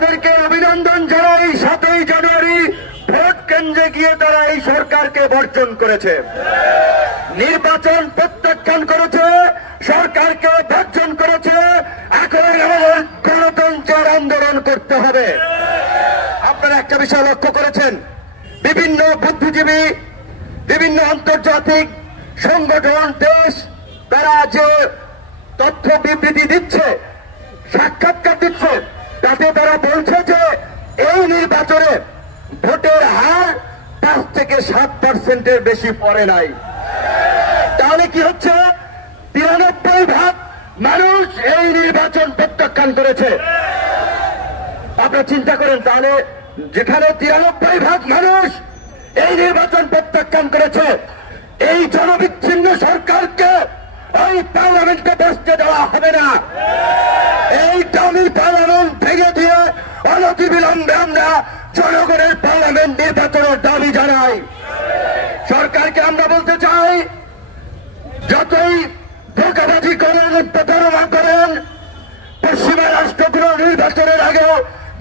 তাদেরকে অভিনন্দন জানাই। 7ই জানুয়ারি ভোট কেন্দ্রে গিয়ে তারা এই সরকারকে বর্জন করেছে, নির্বাচন প্রত্যাখ্যান করেছে, সরকারকে বর্জন করেছে। এখন আমাদের গণতন্ত্রের আন্দোলন করতে হবে। আপনারা একটা বিষয় লক্ষ্য করেছেন, বিভিন্ন বুদ্ধিজীবী, বিভিন্ন আন্তর্জাতিক সংগঠন, দেশ, তারা যে তথ্য বিবৃতি দিচ্ছে, সাক্ষাৎকার দিচ্ছে, তাতে তারা বলছে যে এই নির্বাচনে ভোটের হার 5 থেকে 7% বেশি পড়ে নাই। তাহলে কি হচ্ছে? 93% মানুষ এই নির্বাচন প্রত্যাখ্যান করেছে। আপনারা চিন্তা করেন, তাহলে যেখানে 93% মানুষ এই নির্বাচন প্রত্যাখ্যান করেছে, এই জনবিচ্ছিন্ন সরকারকে ওই পার্লামেন্টে বসতে দেওয়া হবে না। এই দামি পার্লামেন্ট ভেঙে দিয়ে অনতিবিলম্বে আমরা জনগণের পার্লামেন্ট নির্বাচনের দাবি জানাই। সরকারকে আমরা বলতে চাই, যতই ধোঁকাবাজি করেন, প্রতারণা করেন, পশ্চিমা রাষ্ট্রগুলো নির্বাচনের আগেও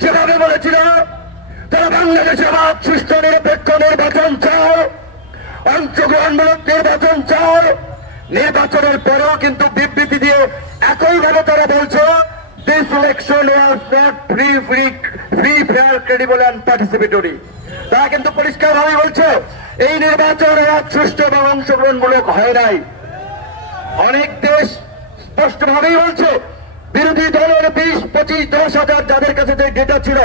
যেভাবে বলেছিল তারা বাংলাদেশে আবার সুষ্ঠু নিরপেক্ষ নির্বাচন চায়, অংশগ্রহণমূলক নির্বাচন চায়, নির্বাচনের পরেও কিন্তু বিবৃতি দিয়ে একইভাবে তারা বলছে this election was not free, fair, credible and participatory। তারা কিন্তু পরিষ্কারভাবে বলছে এই নির্বাচন সুষ্ঠু এবং অংশগ্রহণমূলক হয় নাই। অনেক দেশ স্পষ্টভাবেই বলছে বিরোধী দলের 20-25-10 হাজার, যাদের কাছে যে ডেটা ছিল,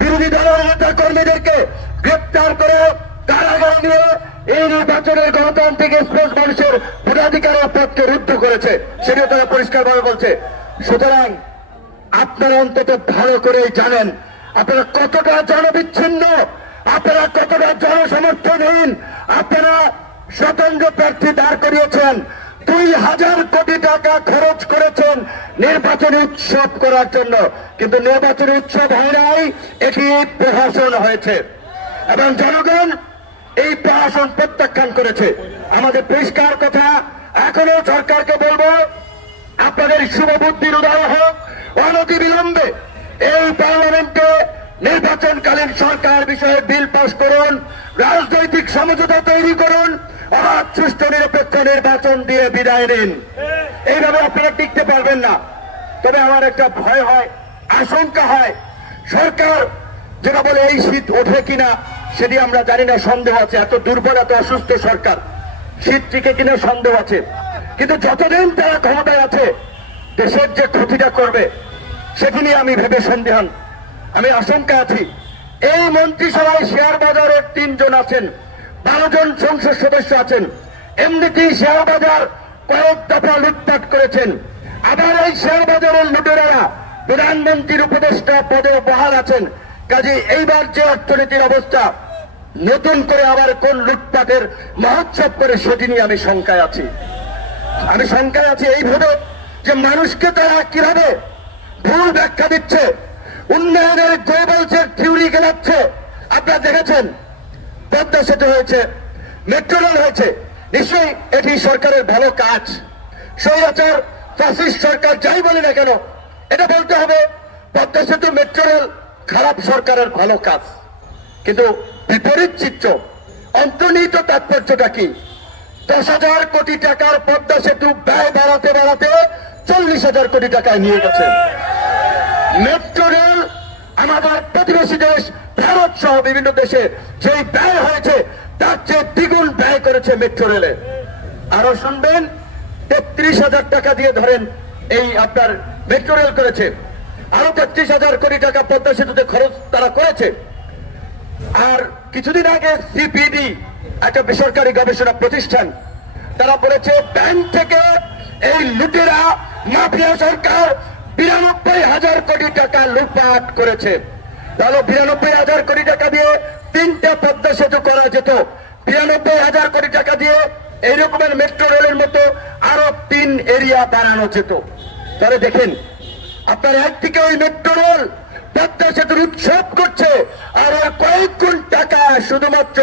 বিরোধী দলের নেতা কর্মীদেরকে গ্রেপ্তার করে কারাগার নিয়ে এই নির্বাচনের গণতান্ত্রিক স্পেস মানুষের ভোটাধিকারের পথকে রুদ্ধ করেছে, সেটাও তারা পরিষ্কারভাবে বলছে। সুতরাং আপনারা অন্তত ভালো করেই জানেন আপনারা কতটা জনবিচ্ছিন্ন, আপনারা কতটা জনসমর্থনহীন। আপনারা স্বতন্ত্র প্রার্থী দাঁড় করিয়েছেন, 2000 কোটি টাকা খরচ করেছেন নির্বাচনী উৎসব করার জন্য, কিন্তু নির্বাচনী উৎসব হয় নাই, এটি প্রহসন হয়েছে এবং জনগণ এই প্রহসন প্রত্যাখ্যান করেছে। আমাদের পরিষ্কার কথা, এখনো সরকারকে বলবো, আপনাদের শুভবুদ্ধির উদয় হোক, অনতিবিলম্বে এই পার্লামেন্টে নির্বাচনকালীন সরকার বিষয়ে বিল পাস করুন, রাজনৈতিক সমঝোতা তৈরি করুন, অবাধ সুষ্ঠু নিরপেক্ষ নির্বাচন দিয়ে বিদায় নিন। এইভাবে আপনারা টিকতে পারবেন না। তবে আমার একটা ভয় হয়, আশঙ্কা হয়, সরকার যেটা বলে এই শীত ওঠে কিনা সেটি আমরা জানি না, সন্দেহ আছে। এত দুর্বল, এত অসুস্থ সরকার, শীত টিকে কিনা সন্দেহ আছে। কিন্তু যতদিন তারা ক্ষমতায় আছে, দেশের যে ক্ষতিটা করবে সেটি নিয়ে আমি ভেবে সন্দেহান, আমি আশঙ্কা আছি। এই মন্ত্রিসভায় শেয়ার বাজারের 3 জন আছেন, 12 জন সংসদ সদস্য আছেন। এমনিতেই শেয়ার বাজার কয়েক দফা লুটপাট করেছেন। আবার এই শেয়ার বাজারের লুটেরারা প্রধানমন্ত্রীর উপদেষ্টা পদে বহাল আছেন। কাজে এইবার যে অর্থনীতির অবস্থা, নতুন করে আবার কোন লুটপাটের মহোৎসব করে সেটি নিয়ে আমি শঙ্কায় আছি। এইভাবে যে মানুষকে তারা কিভাবে ভুল ব্যাখ্যা দিচ্ছে, উন্নয়নের গ্লোবালসের থিওরি গেলাচ্ছে। আপনারা দেখেছেন পদ্মা সেতু হয়েছে, মেট্রো রেল হয়েছে, নিশ্চয়ই এটি সরকারের ভালো কাজ। স্বৈরাচার ফ্যাসিস্ট সরকার যাই বলে না কেন, এটা বলতে হবে পদ্মা সেতু, মেট্রো রেল খারাপ সরকারের ভালো কাজ। কিন্তু বিপরীত চিত্র, অন্তর্নিহিত তাৎপর্যটা কি? 10,000 কোটি টাকার পদ্মা সেতু ব্যয় বাড়াতে বাড়াতে 40,000 কোটি টাকায় নিয়ে গেছে। মেট্রো রেল আমাদের প্রতিবেশী দেশ ভারত সহ বিভিন্ন দেশে যেই ব্যয় হয়েছে তার চেয়ে দ্বিগুণ ব্যয় করেছে মেট্রো রেলে। আরো শুনবেন, 33,000 টাকা দিয়ে ধরেন এই আপনার মেট্রো রেল করেছে, আরো 33,000 কোটি টাকা পদ্মা সেতুতে খরচ তারা করেছে। আর কিছুদিন আগে সিপিডি, একটা বেসরকারি গবেষণা প্রতিষ্ঠান, তারা বলেছে ব্যাংক থেকে এই লুটেরা মাফিয়া সরকার 92,000 কোটি টাকা লুটপাট করেছে। তাহলে 92,000 কোটি টাকা দিয়ে 3টা পদ্মা সেতু করা যেত, 92,000 কোটি টাকা দিয়ে এই রকমের মেট্রো রেলের মতো আরো 3 এরিয়া বানানো যেত। তাহলে দেখেন, আপনার একদিকে ওই মেট্রো রেল পদ্মা সেতুর উৎসব করছে, আর কয়েক গুণ টাকা শুধুমাত্র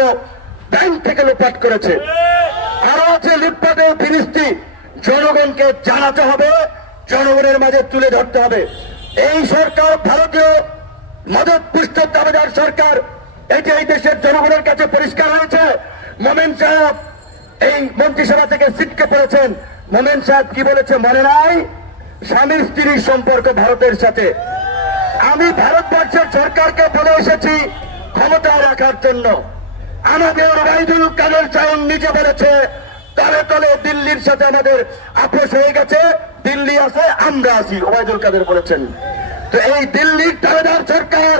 ব্যাংক থেকে লুটপাট করেছে। আরো আছে লুটপাটের ফিরিস্তি, জনগণকে জানাতে হবে, জনগণের মাঝে তুলে ধরতে হবে। এই সরকার ভারতীয় মদত পুষ্ট দাবিদার সরকার। এটি এই দেশের জনগণের কাছে পরিষ্কার হয়েছে। মোমেন সাহেব এই মন্ত্রিসভা থেকে ছিটকে পড়েছেন। মোমেন সাহেব কি বলেছে মনে নাই? স্বামী স্ত্রীর সম্পর্ক ভারতের সাথে। আমি ভারতবর্ষের সরকারকে বলে এসেছি ক্ষমতায় রাখার জন্য। আমাদের ওবায়দুল কাদের সাহেব নিজে বলেছে তলে তলে দিল্লির সাথে আমাদের আপোষ হয়ে গেছে, দিল্লি আছে আমরা আছি, ওবায়দুল কাদের বলেছেন। তো এই দিল্লির দাবেদার সরকার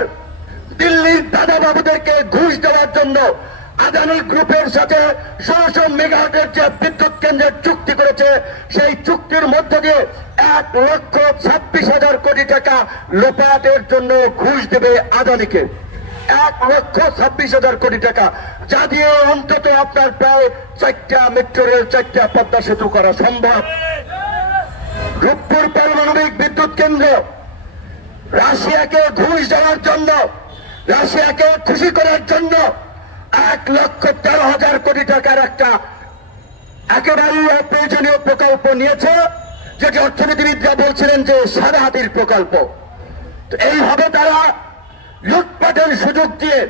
দিল্লির দাদা বাবুদেরকে ঘুষ দেওয়ার জন্য আদানি গ্রুপের সাথে 1600 মেগাওয়াটের যে বিদ্যুৎ কেন্দ্রের চুক্তি করেছে, সেই চুক্তির মধ্য দিয়ে 1,26,000 কোটি টাকা লোপাটের জন্য ঘুষ দেবে আদানিকে। 1,26,000 কোটি টাকা, যা দিয়ে অন্তত আপনার প্রায় 4টা মেট্রো রেল, 4টা পদ্মা সেতু করা সম্ভব। রূপপুর পারমাণবিক বিদ্যুৎ কেন্দ্র রাশিয়াকে ঘুষ দেওয়ার জন্য, রাশিয়াকে খুশি করার জন্য 1,13,000 কোটি টাকার একটা একেবারেই অপ্রয়োজনীয় প্রকল্প নিয়েছে, যেটি অর্থনীতিবিদরা বলছিলেন যে সাদা হাতির প্রকল্প। তো এইভাবে তারা লুটপাটের সুযোগ দিয়ে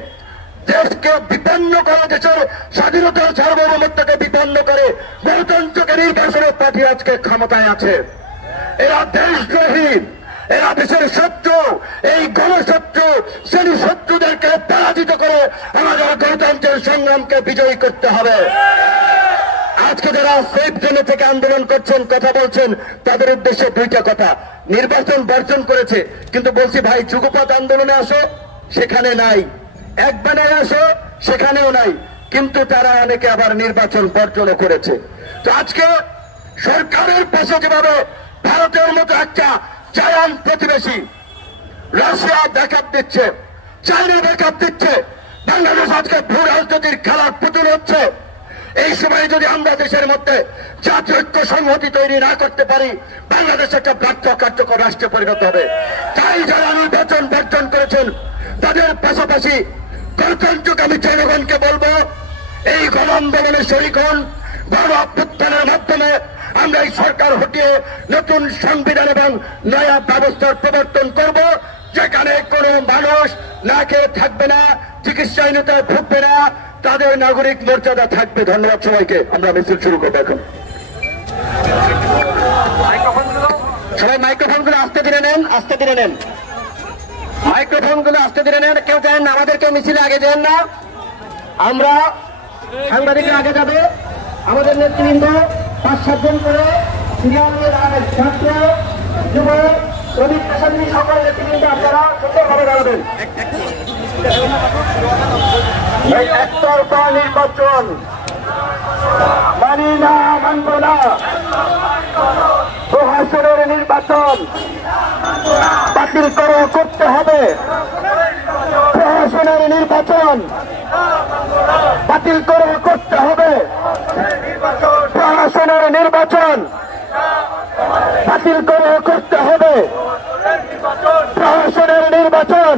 দেশকে বিপন্ন করে, দেশের স্বাধীনতা সার্বভৌমত্বকে বিপন্ন করে গণতন্ত্রকে নির্বাচনের পাঠিয়ে আজকে ক্ষমতায় আছে। এরা দেশদ্রোহী, এরা দেশের শত্রু, এই গণশত্রু শ্রেণী শত্রুদেরকে পরাজিত করে আমাদের গণতন্ত্রের সংগ্রামকে বিজয়ী করতে হবে। আজকে যারা সেফ জোনে থেকে আন্দোলন করছেন, কথা বলছেন, তাদের উদ্দেশ্যে দুইটা কথা। নির্বাচন বর্জন করেছে, কিন্তু বলছি ভাই যুগপৎ আন্দোলনে আসো, সেখানে নাই। এক বেলায় আসো, সেখানেও নাই। কিন্তু তারা অনেকে আবার নির্বাচন বর্জনও করেছে। তো আজকে সরকারের পাশে যেভাবে ভারতের মতো একটা জায়ান্ট প্রতিবেশী রাশিয়া ব্যাকআপ দিচ্ছে, চায়না ব্যাকআপ দিচ্ছে, বাংলাদেশ আজকে ভূ রাজনীতির খেলার পুতুল হচ্ছে। এই সময় যদি আমরা দেশের মধ্যে জাতীয় ঐক্য সংহতি তৈরি না করতে পারি, বাংলাদেশ একটা ব্যর্থ কার্যকর রাষ্ট্রে পরিণত হবে। তাই যারা নির্বাচন বর্জন করেছেন তাদের পাশাপাশি গণতন্ত্রকামী জনগণকে বলবো, এই গণ আন্দোলনে শরিক হন। গণ অভ্যুত্থানের মাধ্যমে আমরা এই সরকার হটিয়ে নতুন সংবিধান এবং নয়া ব্যবস্থার প্রবর্তন করব, যেখানে কোনো মানুষ না খেয়ে থাকবে না, চিকিৎসাহীনতায় ভুগবে না, তাদের নাগরিক মর্যাদা থাকবে। ধন্যবাদ সবাইকে। আমরা মিছিল শুরু করবো এখন। সবাই মাইক্রোফোনগুলো আস্তে ধীরে নেন, আস্তে ধীরে নেন, মাইক্রোফোনগুলো আস্তে ধীরে নেন। কেউ চান না আমাদেরকে মিছিলে আগে যান না, আমরা সাংবাদিকরা আগে যাবে। আমাদের নেতৃবৃন্দ 5-7 জন করে ছাত্র, যুব, শ্রমিক, পেশাজীবী সকল নেতৃবৃন্দ আপনারা সুন্দরভাবে দাঁড়াবেন। একতরফা নির্বাচন মানি না, মানব না। প্রশাসনের নির্বাচন বাতিল করে করতে হবে। প্রশাসনের নির্বাচন বাতিল করে করতে হবে। প্রশাসনের নির্বাচন বাতিল করে করতে হবে। প্রশাসনের নির্বাচন